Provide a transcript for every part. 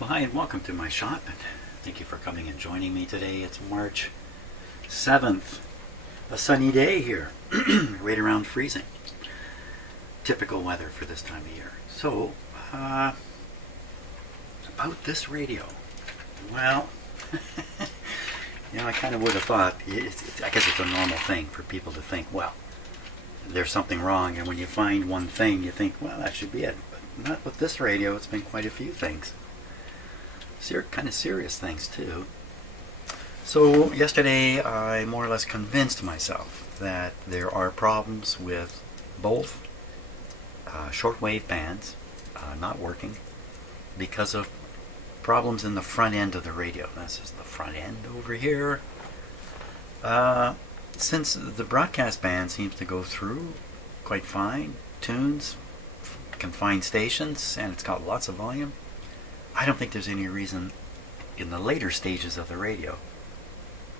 Well, hi and welcome to my shop, and thank you for coming and joining me today. It's March 7th, a sunny day here, right around freezing. Typical weather for this time of year. So, about this radio. Well, I kind of would have thought, I guess it's a normal thing for people to think, well, there's something wrong, and when you find one thing, you think, well, that should be it. But not with this radio, it's been quite a few things. Kind of serious things too. So yesterday I more or less convinced myself that there are problems with both shortwave bands not working because of problems in the front end of the radio. This is the front end over here. Since the broadcast band seems to go through quite fine, tunes, confined stations, and it's got lots of volume, I don't think there's any reason in the later stages of the radio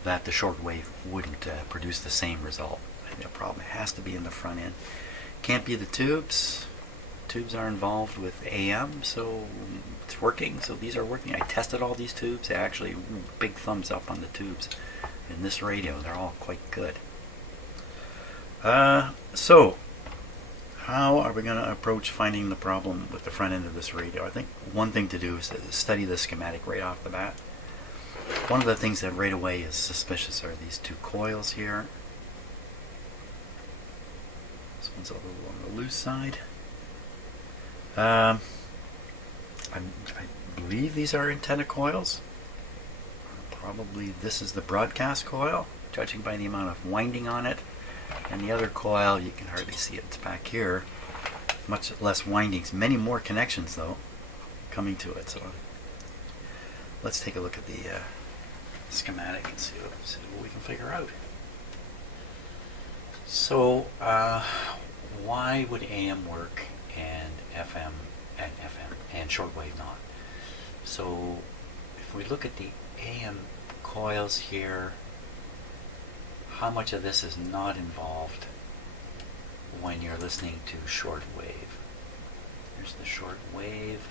that the shortwave wouldn't produce the same result. I think the problem has to be in the front end. Can't be the tubes. Tubes are involved with AM, so it's working. So these are working. I tested all these tubes. They actually, big thumbs up on the tubes in this radio. They're all quite good. So how are we going to approach finding the problem with the front end of this radio? I think one thing to do is to study the schematic right off the bat. One of the things that right away is suspicious are these two coils here. This one's a little on the loose side. I believe these are antenna coils. Probably this is the broadcast coil, judging by the amount of winding on it. And the other coil, you can hardly see it, it's back here. Much less windings, many more connections though, coming to it. So let's take a look at the schematic and see what we can figure out. So why would AM work and FM and shortwave not? So if we look at the AM coils here, how much of this is not involved when you're listening to shortwave? Here's the shortwave.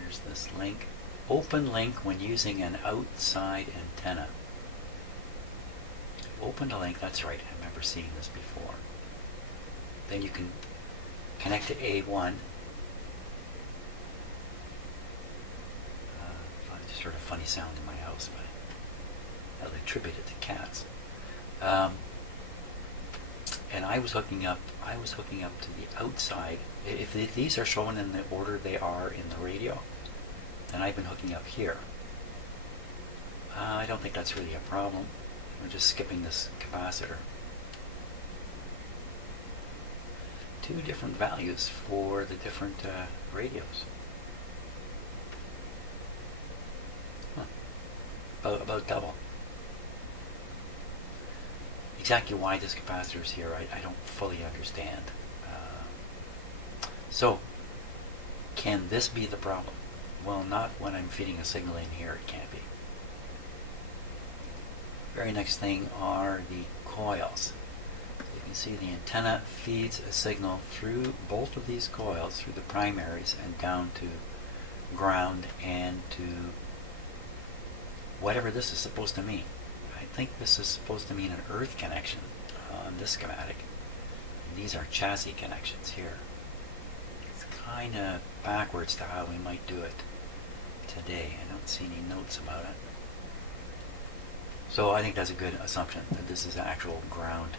Here's this link. Open link when using an outside antenna. Open a link, that's right, I remember seeing this before. Then you can connect to A1. I just heard a funny sound in my house, but I'll attribute it to cats. And I was hooking up to the outside. If these are shown in the order they are in the radio, then I've been hooking up here. I don't think that's really a problem. We're just skipping this capacitor. Two different values for the different radios. About double. Exactly why this capacitor is here, I don't fully understand. So, can this be the problem? Well, not when I'm feeding a signal in here, it can't be. Very next thing are the coils. You can see the antenna feeds a signal through both of these coils, through the primaries and down to ground and to whatever this is supposed to mean. I think this is supposed to mean an earth connection on this schematic. And these are chassis connections here. It's kind of backwards to how we might do it today. I don't see any notes about it. So I think that's a good assumption that this is actual ground.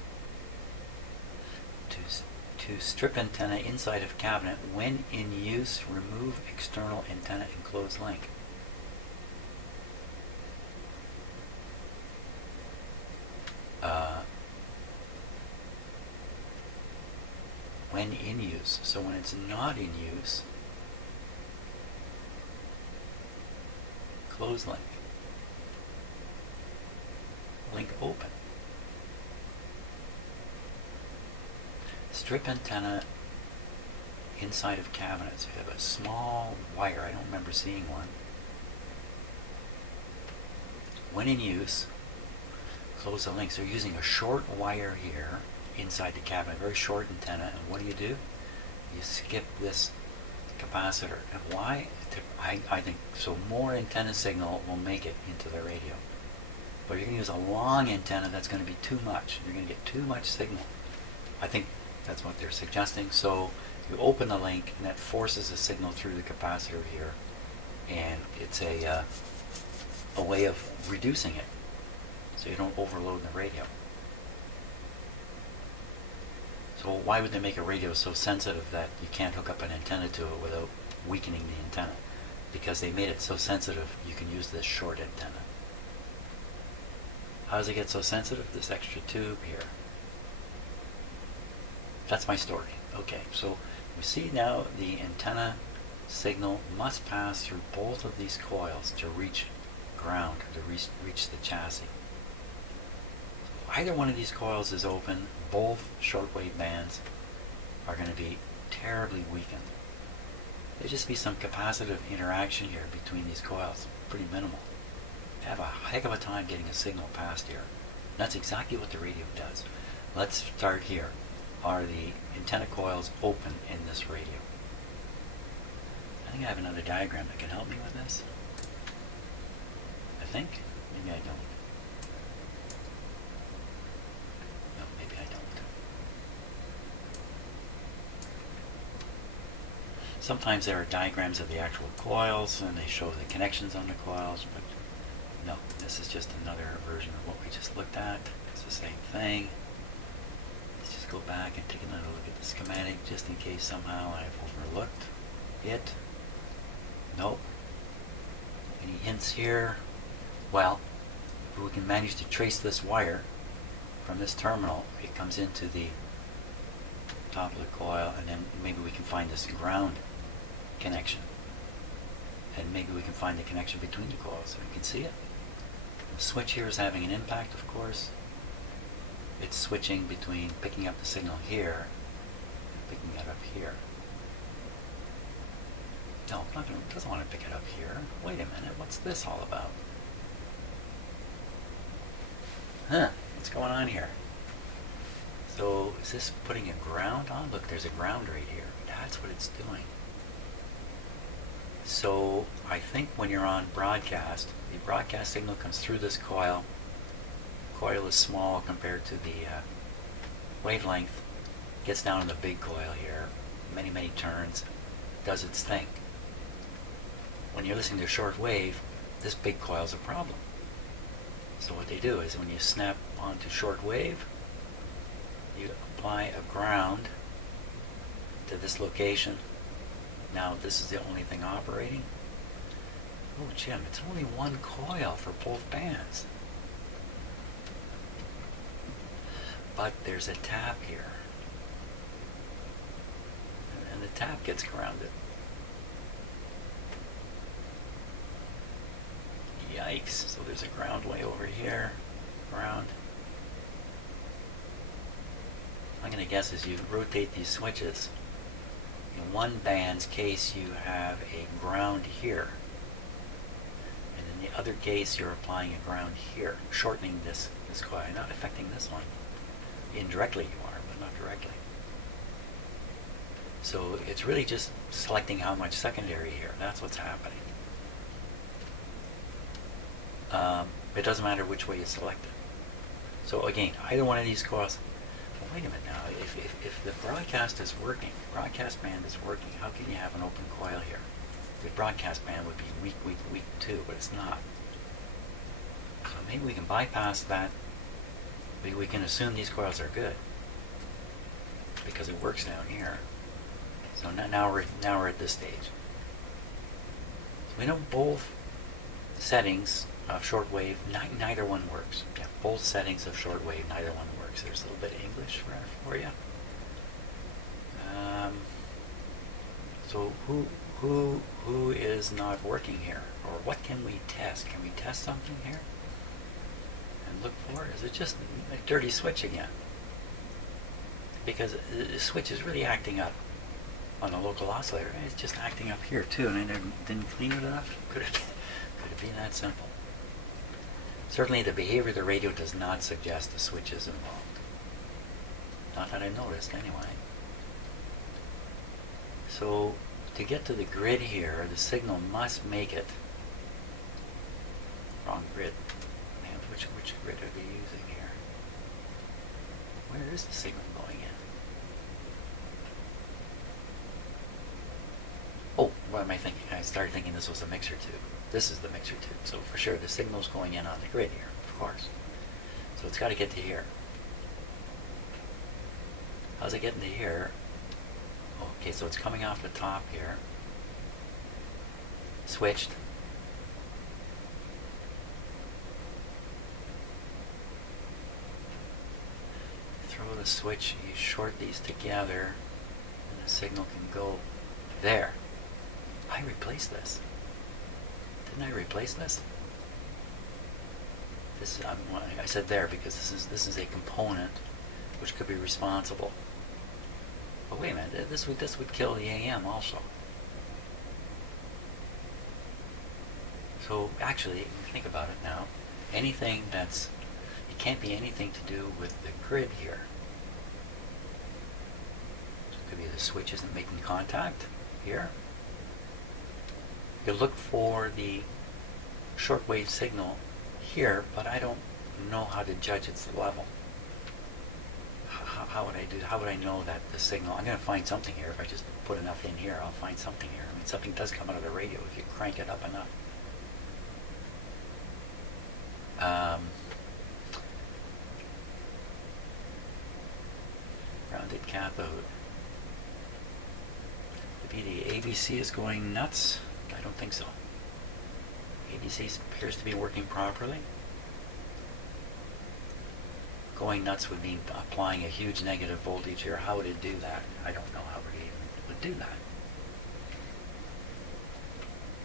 To strip antenna inside of cabinet, when in use, remove external antenna and close link. When in use. So when it's not in use, close link. Link open. Strip antenna inside of cabinets. We have a small wire. I don't remember seeing one. When in use, close the link. So you're using a short wire here inside the cabinet, very short antenna, and what do? You skip this capacitor. And why? I think so. More antenna signal will make it into the radio. But you're going to use a long antenna, that's going to be too much. You're going to get too much signal. I think that's what they're suggesting. So you open the link, and that forces the signal through the capacitor here, and it's a way of reducing it, so you don't overload the radio. So why would they make a radio so sensitive that you can't hook up an antenna to it without weakening the antenna? Because they made it so sensitive, you can use this short antenna. How does it get so sensitive? This extra tube here. That's my story. Okay, so we see now the antenna signal must pass through both of these coils to reach ground, or to reach the chassis. So either one of these coils is open, both shortwave bands are going to be terribly weakened. There'll just be some capacitive interaction here between these coils, pretty minimal. You have a heck of a time getting a signal past here. That's exactly what the radio does. Let's start here. Are the antenna coils open in this radio? I think I have another diagram that can help me with this. I think. Maybe I don't. No, maybe I don't. Sometimes there are diagrams of the actual coils and they show the connections on the coils, but no, this is just another version of what we just looked at. It's the same thing. Let's just go back and take another look at the schematic just in case somehow I've overlooked it. Nope. Any hints here? Well, if we can manage to trace this wire from this terminal, it comes into the top of the coil, and then maybe we can find this ground connection. And maybe we can find the connection between the coils. So you can see it. The switch here is having an impact, of course. It's switching between picking up the signal here and picking it up here. No, it doesn't want to pick it up here. Wait a minute, what's this all about? Huh, what's going on here? So, is this putting a ground on? Look, there's a ground right here. That's what it's doing. So, I think when you're on broadcast, the broadcast signal comes through this coil. Coil is small compared to the wavelength. Gets down in the big coil here, many, many turns, does its thing. When you're listening to short wave, this big coil is a problem. So what they do is when you snap onto short wave, you apply a ground to this location. Now this is the only thing operating. Oh Jim, it's only one coil for both bands. But there's a tap here. And the tap gets grounded. Yikes, so there's a ground way over here. Ground. I'm going to guess as you rotate these switches, in one band's case you have a ground here. And in the other case you're applying a ground here, shortening this coil, not affecting this one. Indirectly you are, but not directly. So it's really just selecting how much secondary here. That's what's happening. It doesn't matter which way you select it. So again, either one of these coils. Well, wait a minute now. If the broadcast is working, broadcast band is working, how can you have an open coil here? The broadcast band would be weak too, but it's not. So maybe we can bypass that. We can assume these coils are good because it works down here. So now we're at this stage. So we know both settings of shortwave, neither one works. Yeah, both settings of shortwave, neither one works. There's a little bit of English for you. So who is not working here, or what can we test? Can we test something here and look for it? Is it just a dirty switch again? Because the switch is really acting up on the local oscillator. It's just acting up here too, and I didn't clean it enough. Could it be that simple? Certainly the behavior of the radio does not suggest the switch is involved. Not that I noticed anyway. So to get to the grid here, the signal must make it. Wrong grid. Man, which grid are they using here? Where is the signal going in? Oh, what am I thinking? I started thinking this was a mixer tube. This is the mixer tube. So for sure, the signal's going in on the grid here, of course. So it's got to get to here. How's it getting to here? Okay, so it's coming off the top here. Switched. Throw the switch, you short these together, and the signal can go there. I replaced this. Didn't I replace this? This I said there because this is a component which could be responsible. But wait a minute, this would kill the AM also. So actually, think about it now. Anything that's, it can't be anything to do with the grid here. So it could be the switch isn't making contact here. You look for the shortwave signal here, but I don't know how to judge its level. How would I do? How would I know that the signal? I'm going to find something here. If I just put enough in here, I'll find something here. I mean, something does come out of the radio if you crank it up enough. Grounded cathode. Maybe the ABC is going nuts. I don't think so. ABC appears to be working properly. Going nuts would mean applying a huge negative voltage here. How would it do that? I don't know how it would do that.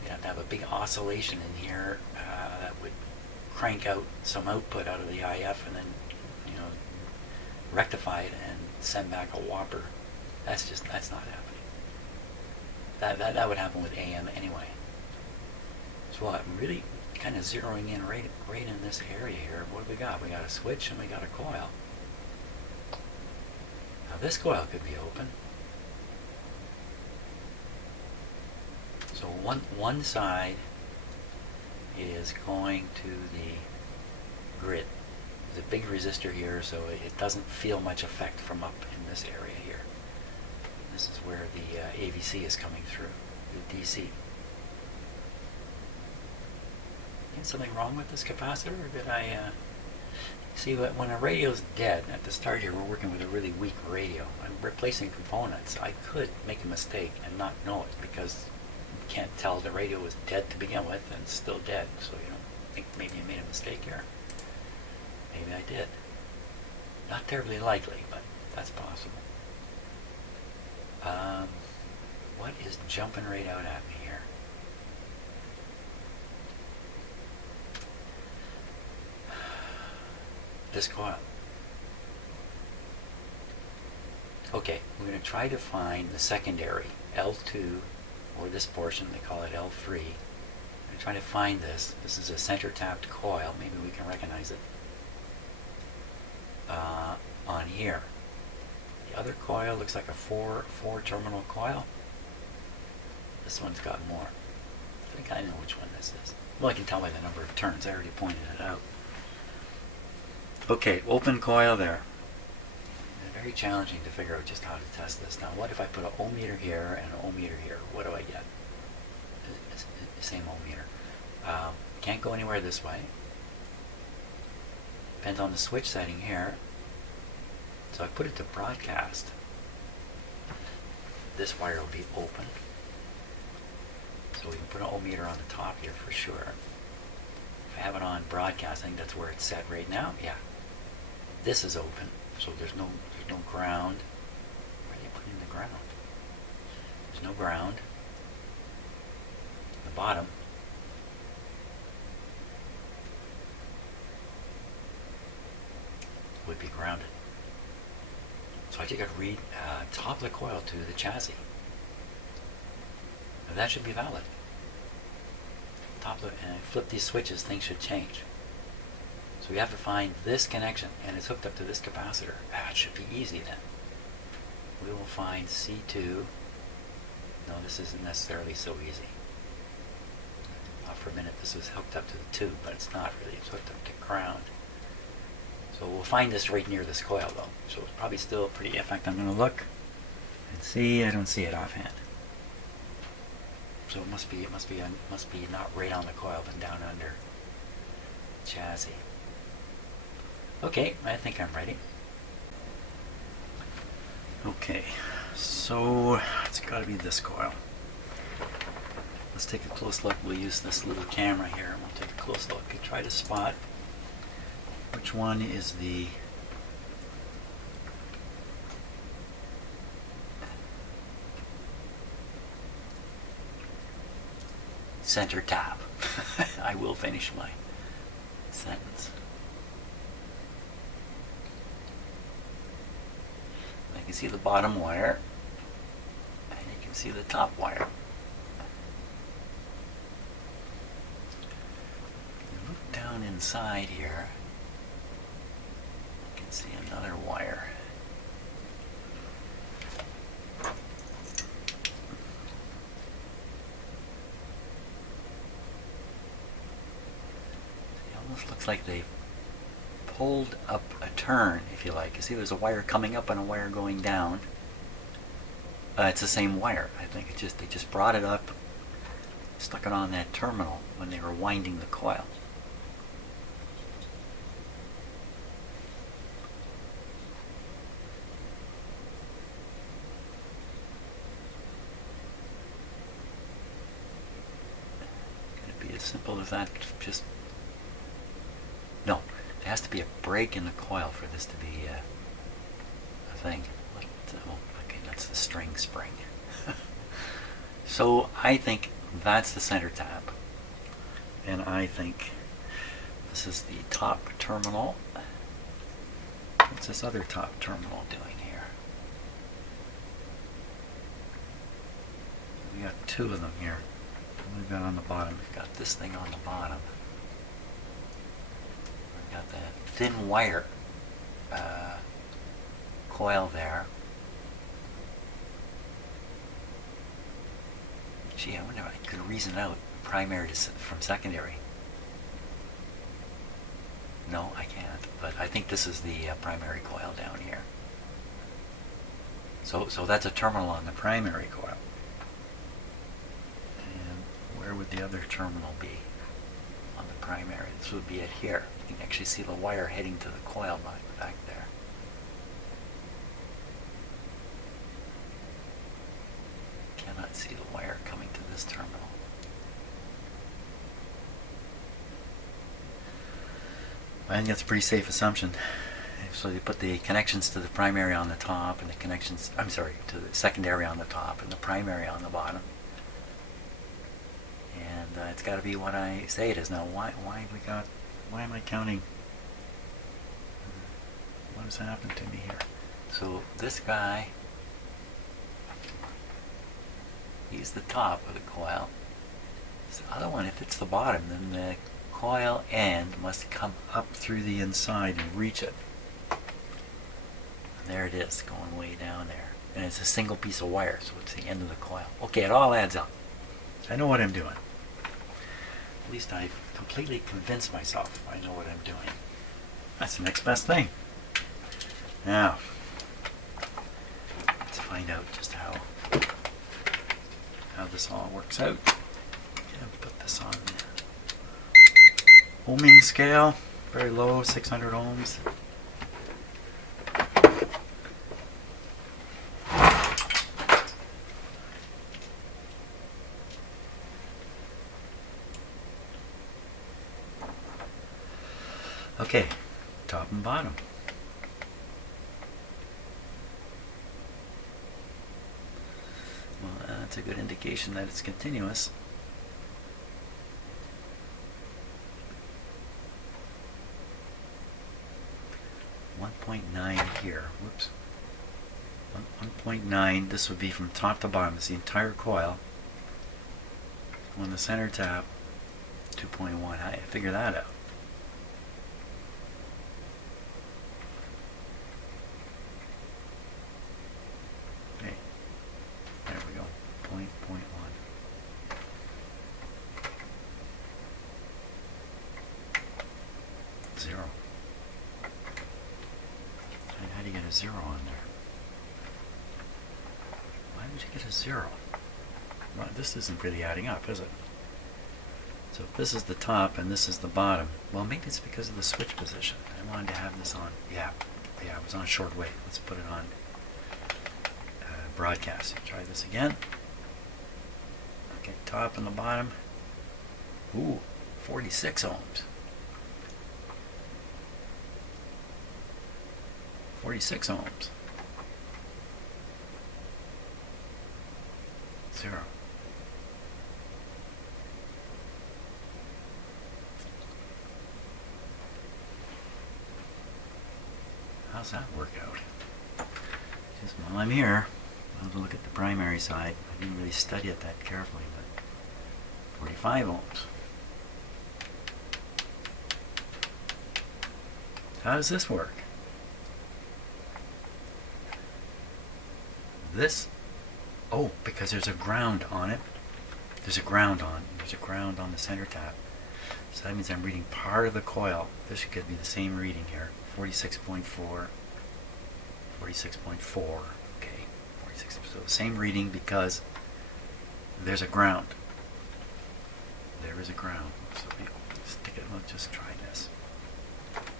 You'd have to have a big oscillation in here that would crank out some output out of the IF and then, you know, rectify it and send back a whopper. That's not happening. That would happen with AM anyway. So I'm really kind of zeroing in right in this area here. What do we got? We got a switch and we got a coil. Now this coil could be open. So one side is going to the grid. There's a big resistor here, so it doesn't feel much effect from up in this area here. This is where the AVC is coming through, the DC. Is something wrong with this capacitor, or did I see that when a radio's dead at the start here? We're working with a really weak radio. I'm replacing components. I could make a mistake and not know it because you can't tell the radio was dead to begin with and it's still dead. So you don't think maybe you made a mistake here. Maybe I did. Not terribly likely, but that's possible. What is jumping right out at me here? This coil. Okay, we're going to try to find the secondary, L2, or this portion, they call it L3. We're going to try to find this. This is a center tapped coil. Maybe we can recognize it on here. The other coil looks like a four terminal coil. This one's got more. I think I know which one this is. Well, I can tell by the number of turns. I already pointed it out. Okay, open coil there. Very challenging to figure out just how to test this. Now, what if I put an ohmmeter here and an ohmmeter here? What do I get? The same ohmmeter. Can't go anywhere this way. Depends on the switch setting here. So I put it to broadcast. This wire will be open. So we can put an ohmmeter on the top here for sure. If I have it on broadcast, I think that's where it's set right now. Yeah. This is open, so there's no ground. Where are they putting the ground? There's no ground. The bottom. Would be grounded. So I take a read top of the coil to the chassis. Now that should be valid. And I flip these switches, things should change. So we have to find this connection, and it's hooked up to this capacitor. It should be easy then. We will find C2. No, this isn't necessarily so easy. For a minute this was hooked up to the tube, but it's not really. It's hooked up to ground. So we'll find this right near this coil though. So it's probably still pretty. In fact, I'm going to look and see. I don't see it offhand. So it must be not right on the coil, but down under the chassis. Okay, I think I'm ready. Okay, so it's got to be this coil. Let's take a close look. We'll use this little camera here and we'll take a close look and try to spot which one is the center tap. I will finish my sentence. I can see the bottom wire and you can see the top wire. Look down inside here, you can see another wire. It almost looks like they've pulled up a turn, if you like. You see there's a wire coming up and a wire going down. It's the same wire. I think they just brought it up, stuck it on that terminal when they were winding the coil. Could it be as simple as that? Just no. There has to be a break in the coil for this to be a thing. Oh, okay, that's the string spring. So I think that's the center tap. And I think this is the top terminal. What's this other top terminal doing here? We got two of them here. What have we got on the bottom? We've got this thing on the bottom. We've got that thin wire coil there. Gee, I wonder if I could reason out primary from secondary. No, I can't, but I think this is the primary coil down here. So that's a terminal on the primary coil. And where would the other terminal be on the primary? This would be it here. You can actually see the wire heading to the coil back there. Cannot see the wire coming to this terminal. I think that's a pretty safe assumption. So you put the connections to the primary on the top and the connections, I'm sorry, to the secondary on the top and the primary on the bottom. And it's got to be what I say it is. Now, why am I counting? What has happened to me here? So this guy, he's the top of the coil. This other one, if it's the bottom, then the coil end must come up through the inside and reach it. And there it is, going way down there. And it's a single piece of wire, so it's the end of the coil. Okay, it all adds up. I know what I'm doing. At least I've completely convinced myself I know what I'm doing. That's the next best thing. Now, let's find out just how this all works out. And put this on the ohming scale, very low, 600 ohms. Okay, top and bottom. Well, that's a good indication that it's continuous. .9 here. Whoops. 1.9. This would be from top to bottom. It's the entire coil. On the center tap, 2.1. I figure that out. Okay. There we go. 0.1. 0 on there? Why would you get a 0? Well, this isn't really adding up, is it? So if this is the top and this is the bottom, well, maybe it's because of the switch position. I wanted to have this on, yeah, it was on shortwave. Let's put it on broadcast. Try this again. Okay, top and the bottom. Ooh, 46 ohms. 46 ohms. 0. How's that work out? Just while I'm here, I'll have to look at the primary side. I didn't really study it that carefully, but 45 ohms. How does this work? This, oh, because there's a ground on it. There's a ground on the center tap. So that means I'm reading part of the coil. This should give me the same reading here. 46.4, 46.4, okay, 46, so the same reading because there's a ground. There is a ground. So stick it, let's just try this.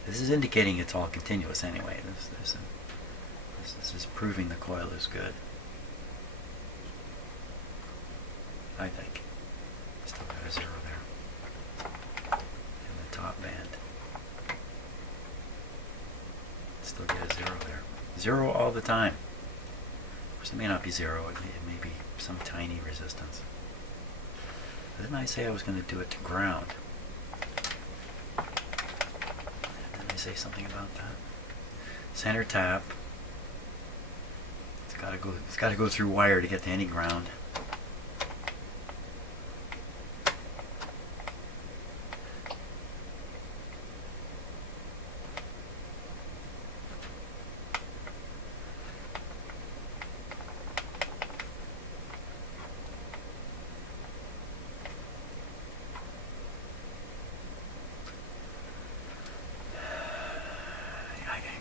This is indicating it's all continuous anyway. This is proving the coil is good. I think. Still got a 0 there. In the top band. Still get a 0 there. 0 all the time. Of course, it may not be 0. It may be some tiny resistance. Didn't I say I was going to do it to ground? Didn't I say something about that? Center tap. It's got to go through wire to get to any ground.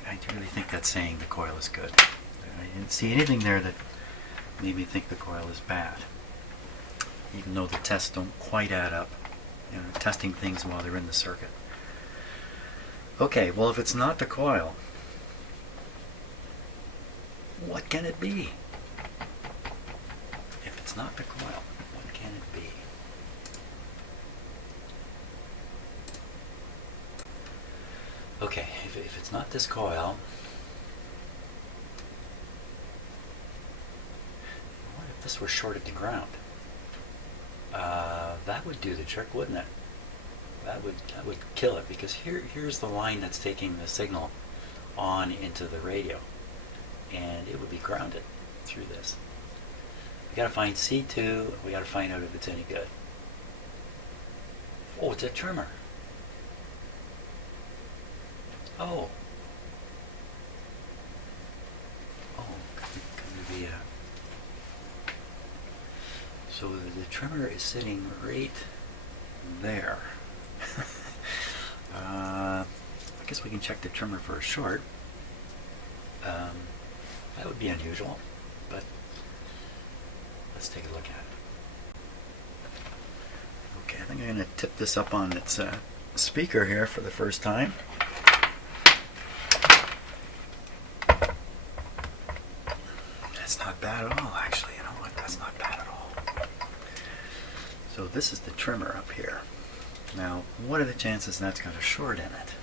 I really think that's saying the coil is good. I didn't see anything there that made me think the coil is bad. Even though the tests don't quite add up. You know, testing things while they're in the circuit. Okay, well if it's not the coil, what can it be? If it's not the coil, what can it be? Okay, if it's not this coil, what if this were shorted to ground? That would do the trick, wouldn't it? That would kill it, because here's the line that's taking the signal on into the radio, and it would be grounded through this. We got to find C2. We got to find out if it's any good. Oh, it's a trimmer. Oh. Oh, could be a... So the trimmer is sitting right there. I guess we can check the trimmer for a short. That would be unusual, but let's take a look at it. Okay, I think I'm going to tip this up on its speaker here for the first time. That's not bad at all, actually. You know what? That's not bad at all. So this is the trimmer up here. Now, what are the chances that's got a short in it?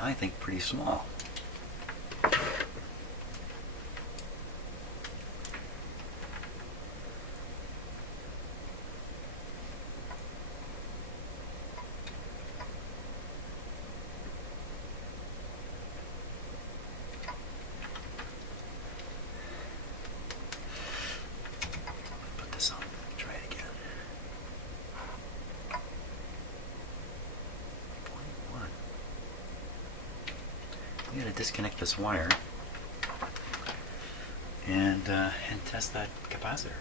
I think pretty small. Put this on. Try it again. 0.1. We got to disconnect this wire and test that capacitor.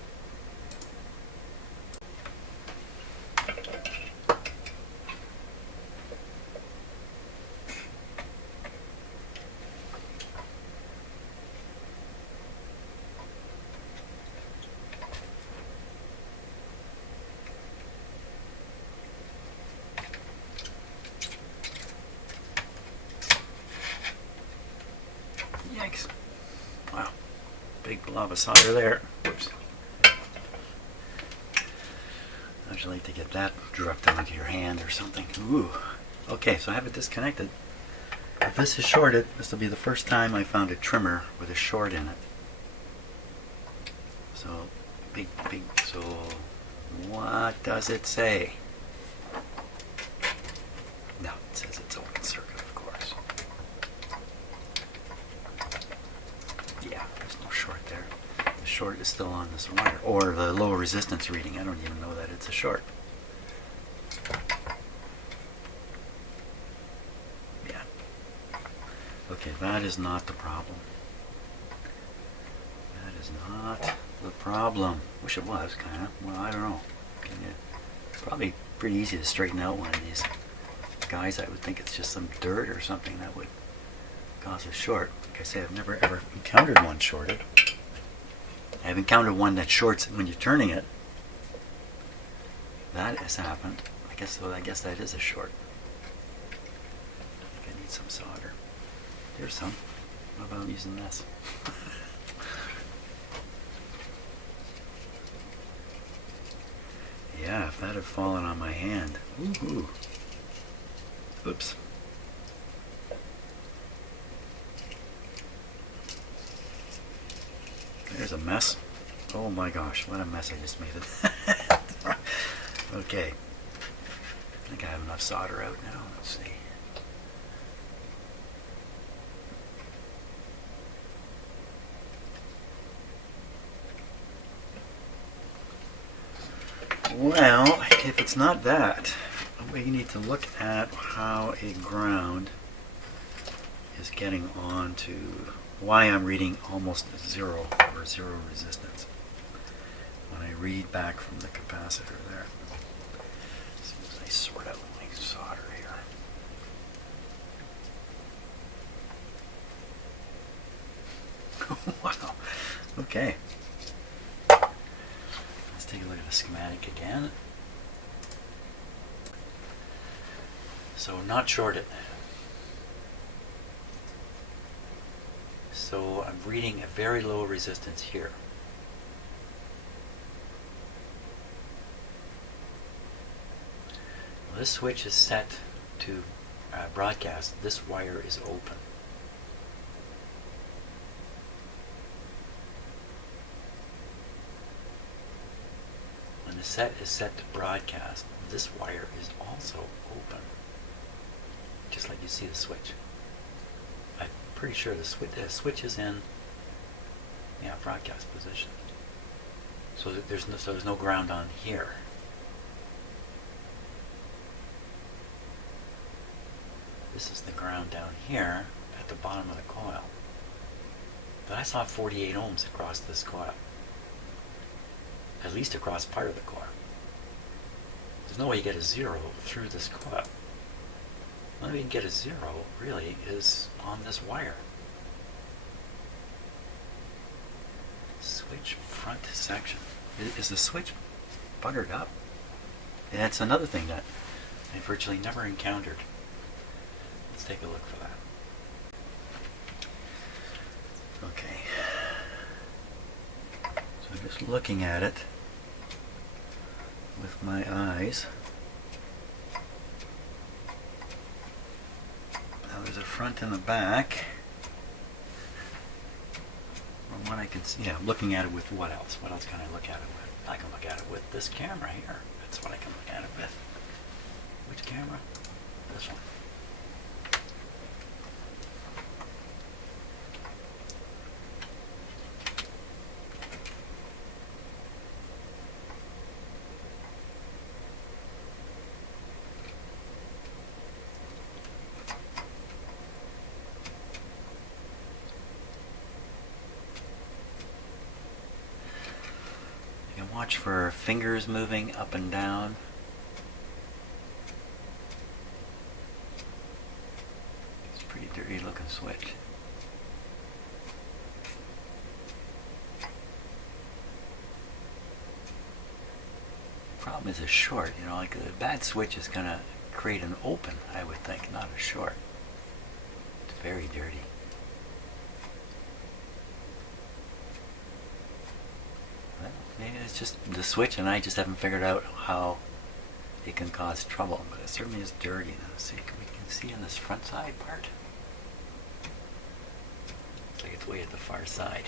pull off a solder there. Whoops. How'd you like to get that dropped onto your hand or something? Ooh. Okay, so I have it disconnected. If this is shorted, this will be the first time I found a trimmer with a short in it. So, so what does it say? No, it says it's open circuit, of course. Yeah, there's no short there. The short is still on this wire, or the low resistance reading. I don't even know that it's a short. Yeah. Okay, that is not the problem. That is not the problem. Wish it was, kind of. Well, I don't know. It's probably pretty easy to straighten out one of these guys. I would think it's just some dirt or something that would cause a short. Like I say, I've never ever encountered one shorted. I've encountered one that shorts when you're turning it. That has happened. I guess that is a short. I think I need some solder. There's some. What about using this? Yeah, if that had fallen on my hand. Ooh. Oops. There's a mess. Oh my gosh, what a mess I just made it. Okay. I think I have enough solder out now. Let's see. Well, if it's not that, we need to look at how a ground is getting on to why I'm reading almost zero or zero resistance when I read back from the capacitor there. As soon as I sort out my solder here. Wow. Okay. Let's take a look at the schematic again. So not shorted. So I'm reading a very low resistance here. Well, this switch is set to broadcast. This wire is open. When the set is set to broadcast, this wire is also open. Just like you see the switch. I'm pretty sure the switch is in broadcast position. So there's no ground on here. This is the ground down here at the bottom of the coil. But I saw 48 ohms across this coil. At least across part of the coil. There's no way you get a zero through this coil. The only way you can get a zero, really, is on this wire. Switch front section. Is the switch buggered up? And that's another thing that I virtually never encountered. Let's take a look for that. Okay. So I'm just looking at it with my eyes. Now there's a front and a back. From what I can see, I'm looking at it with what else? What else can I look at it with? I can look at it with this camera here. That's what I can look at it with. Which camera? This one. Watch for fingers moving up and down. It's a pretty dirty looking switch. Problem is a short, like a bad switch is going to create an open, I would think, not a short. It's very dirty. maybe it's just the switch and I just haven't figured out how it can cause trouble, but it certainly is dirty. Now, see, we can see on this front side part. Looks like it's way at the far side.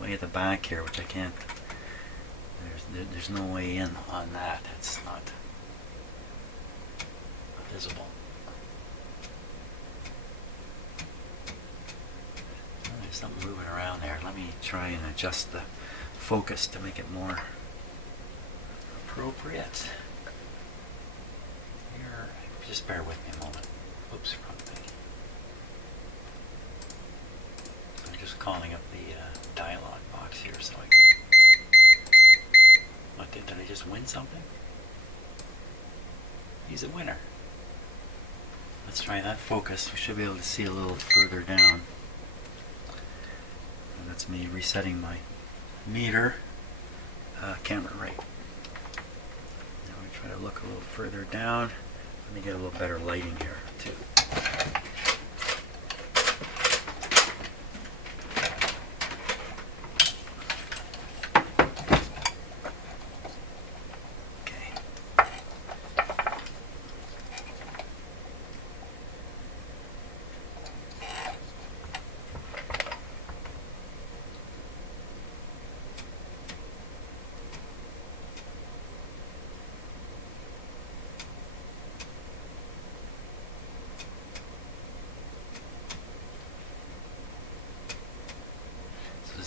Way at the back here, which I can't. There's no way in on that. It's not visible. Oh, there's something moving around there. Let me try and adjust the focus to make it more appropriate. Here, just bear with me a moment. Oops, wrong thing. I'm just calling up the dialog box here so I can. What did I just win something? He's a winner. Let's try that focus. We should be able to see a little further down. And that's me resetting my meter camera rate. Now we try to look a little further down. Let me get a little better lighting here too.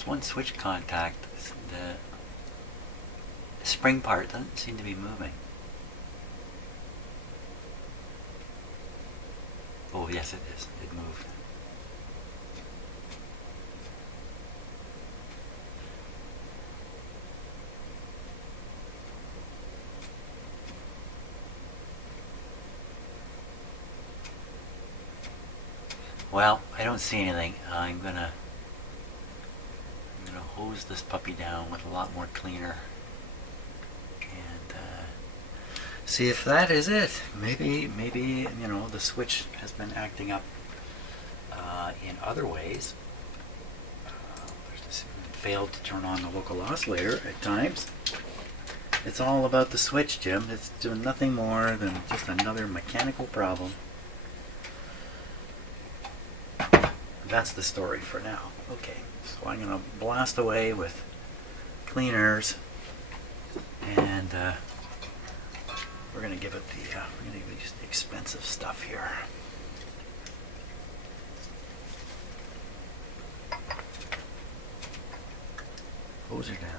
One switch contact, the spring part doesn't seem to be moving. Oh yes, it is. It moved. Well, I don't see anything. I'm gonna hose this puppy down with a lot more cleaner and see if that is it. Maybe you know the switch has been acting up in other ways. Failed to turn on the local oscillator at times. It's all about the switch, Jim. It's doing nothing more than just another mechanical problem. That's the story for now. Okay. So I'm going to blast away with cleaners, and we're going to give it the expensive stuff here. Hose her down.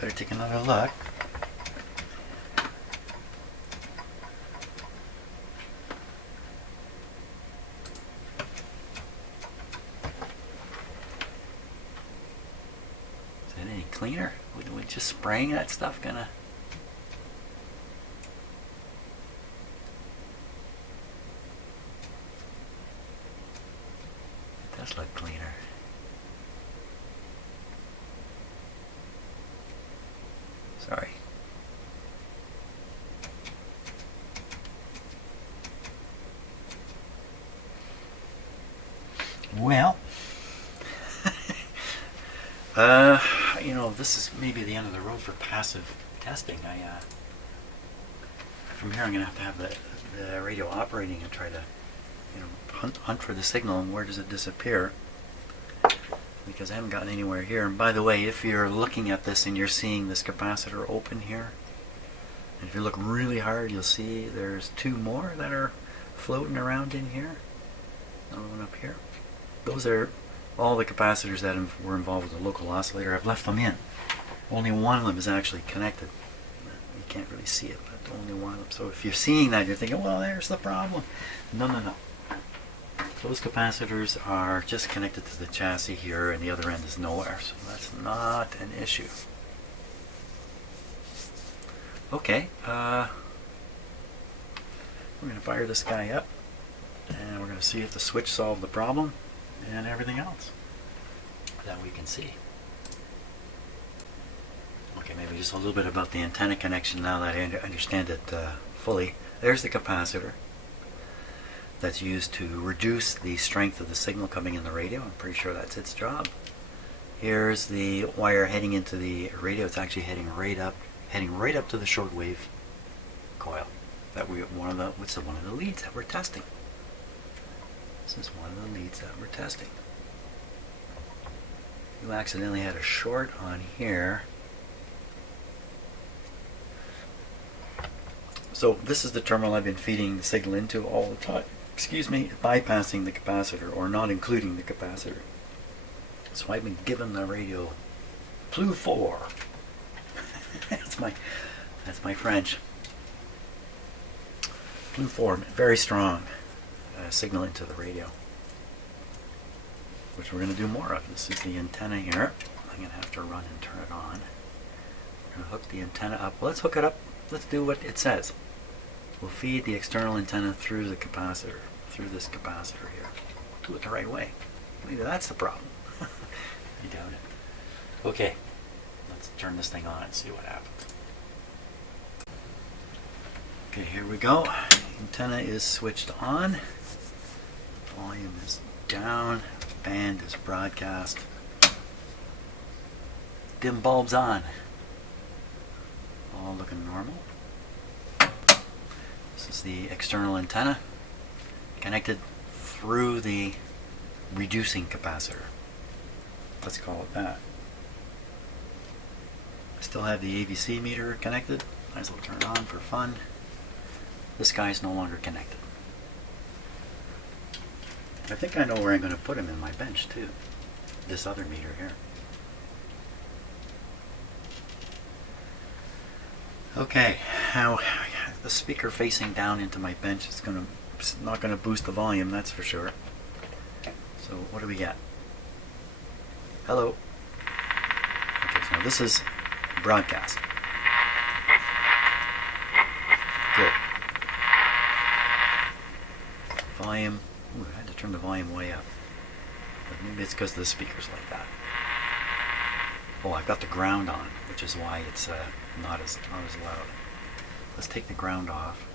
Better take another look. Is that any cleaner? Would just spraying that stuff gonna? It does look cleaner. Sorry. Well, you know, this is maybe the end of the road for passive testing. From here I'm going to have the radio operating and try to, you know, hunt for the signal and where does it disappear. Because I haven't gotten anywhere here. And by the way, if you're looking at this and you're seeing this capacitor open here, and if you look really hard, you'll see there's two more that are floating around in here. Another one up here. Those are all the capacitors that were involved with the local oscillator. I've left them in. Only one of them is actually connected. You can't really see it, but only one of them. So if you're seeing that, you're thinking, well, there's the problem. No, no, no. Those capacitors are just connected to the chassis here, and the other end is nowhere, so that's not an issue. Okay, We're going to fire this guy up, and we're going to see if the switch solved the problem and everything else that we can see. Okay, maybe just a little bit about the antenna connection now that I understand it fully. There's the capacitor that's used to reduce the strength of the signal coming in the radio. I'm pretty sure that's its job. Here's the wire heading into the radio. It's actually heading right up to the shortwave coil. One of the leads that we're testing. This is one of the leads that we're testing. You accidentally had a short on here. So this is the terminal I've been feeding the signal into all the time. Excuse me, bypassing the capacitor or not including the capacitor. So I've been giving the radio plus 4. that's my French. Plus 4, very strong signal into the radio, which we're going to do more of. This is the antenna here. I'm going to have to run and turn it on. We're going to hook the antenna up. Well, let's hook it up. Let's do what it says. We'll feed the external antenna through the capacitor, through this capacitor here. Do it the right way. Maybe that's the problem. I doubt it. Okay, let's turn this thing on and see what happens. Okay, here we go. Antenna is switched on. Volume is down. Band is broadcast. Dim bulbs on. All looking normal. This is the external antenna connected through the reducing capacitor. Let's call it that. I still have the ABC meter connected. Might as well turn it on for fun. This guy's no longer connected. I think I know where I'm going to put him in my bench too. This other meter here. Okay, now the speaker facing down into my bench is not going to boost the volume, that's for sure. So what do we got? Hello. Okay, so this is broadcast. Good. Volume. Ooh, I had to turn the volume way up. But maybe it's because the speaker's like that. Oh, I've got the ground on, which is why it's not as loud. Let's take the ground off.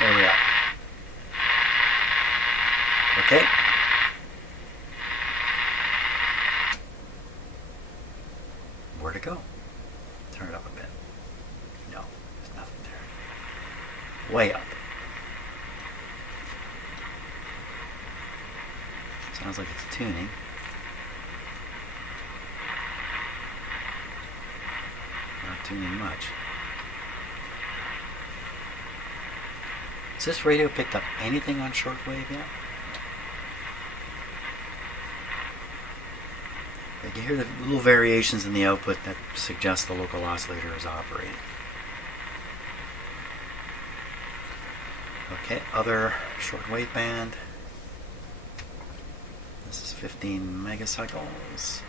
There we are. Okay. Where'd it go? Turn it up a bit. No, there's nothing there. Way up. Sounds like it's tuning. Not tuning much. Has this radio picked up anything on shortwave yet? You can hear the little variations in the output that suggest the local oscillator is operating. Okay, other shortwave band. This is 15 megacycles.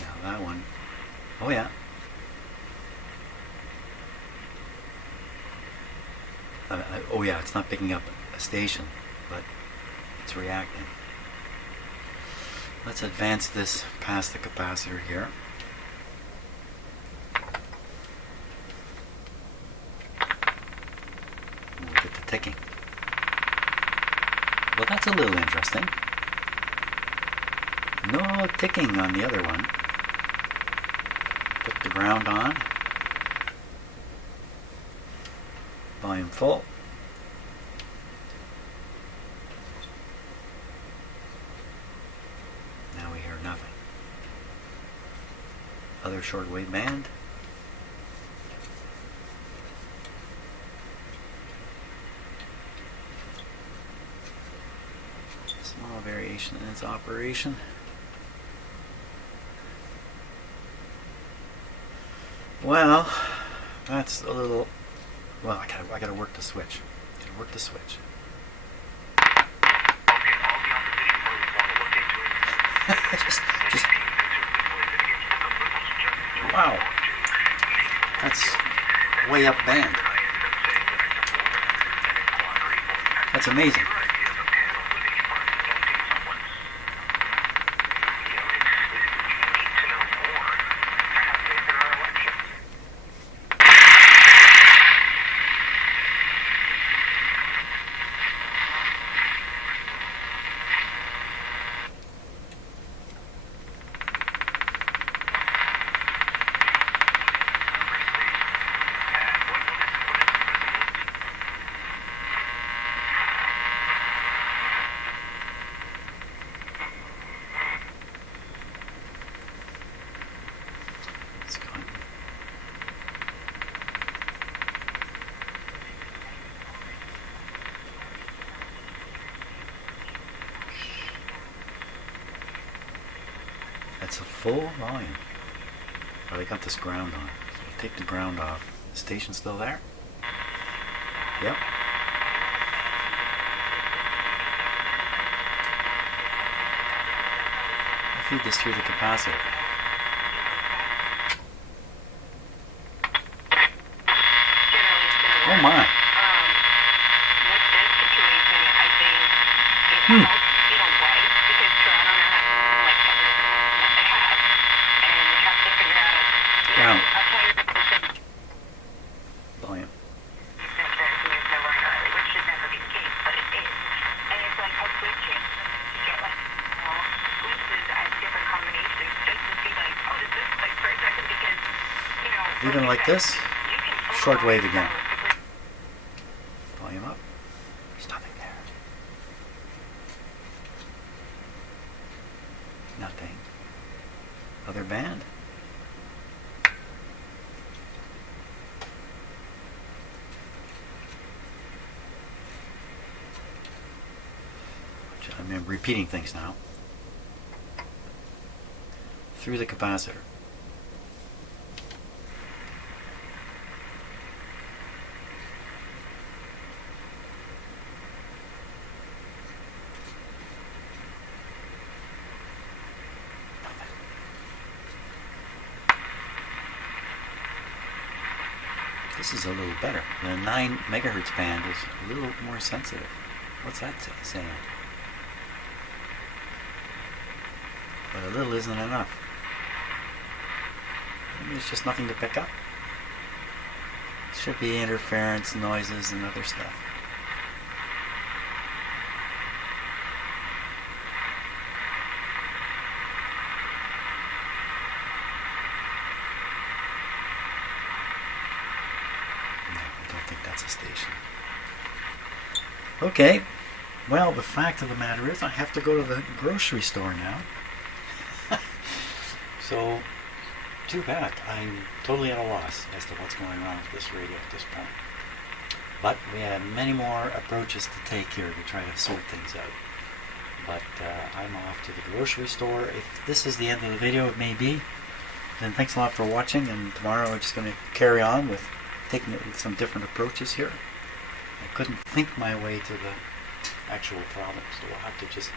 Now that one. Oh yeah. Oh yeah, it's not picking up a station, but it's reacting. Let's advance this past the capacitor here. And we'll get to ticking. Well, that's a little interesting. No ticking on the other one. Put the ground on. Volume full. Now we hear nothing. Other shortwave band. Small variation in its operation. Well, that's a little. Well, I gotta work the switch. Work the switch. just. Wow. That's way up band. That's amazing. It's a full volume. Oh, they got this ground on. So we'll take the ground off. The station's still there? Yep. I'll feed this through the capacitor. Oh my. Ground. Volume. Even like this, shortwave again. Volume up. There's nothing there. Nothing. Other band. I'm repeating things now. Through the capacitor. This is a little better. The 9 megahertz band is a little more sensitive. What's that saying? But a little isn't enough. Maybe it's just nothing to pick up. It should be interference, noises, and other stuff. No, I don't think that's a station. Okay. Well, the fact of the matter is I have to go to the grocery store now. So, too bad. I'm totally at a loss as to what's going on with this radio at this point. But we have many more approaches to take here to try to sort things out. But I'm off to the grocery store. If this is the end of the video, it may be. Then thanks a lot for watching, and tomorrow I'm just going to carry on with taking some different approaches here. I couldn't think my way to the actual problem, so we'll have to just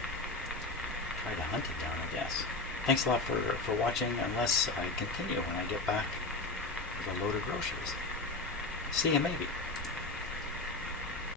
try to hunt it down, I guess. Thanks a lot for watching, unless I continue when I get back with a load of groceries. See you maybe.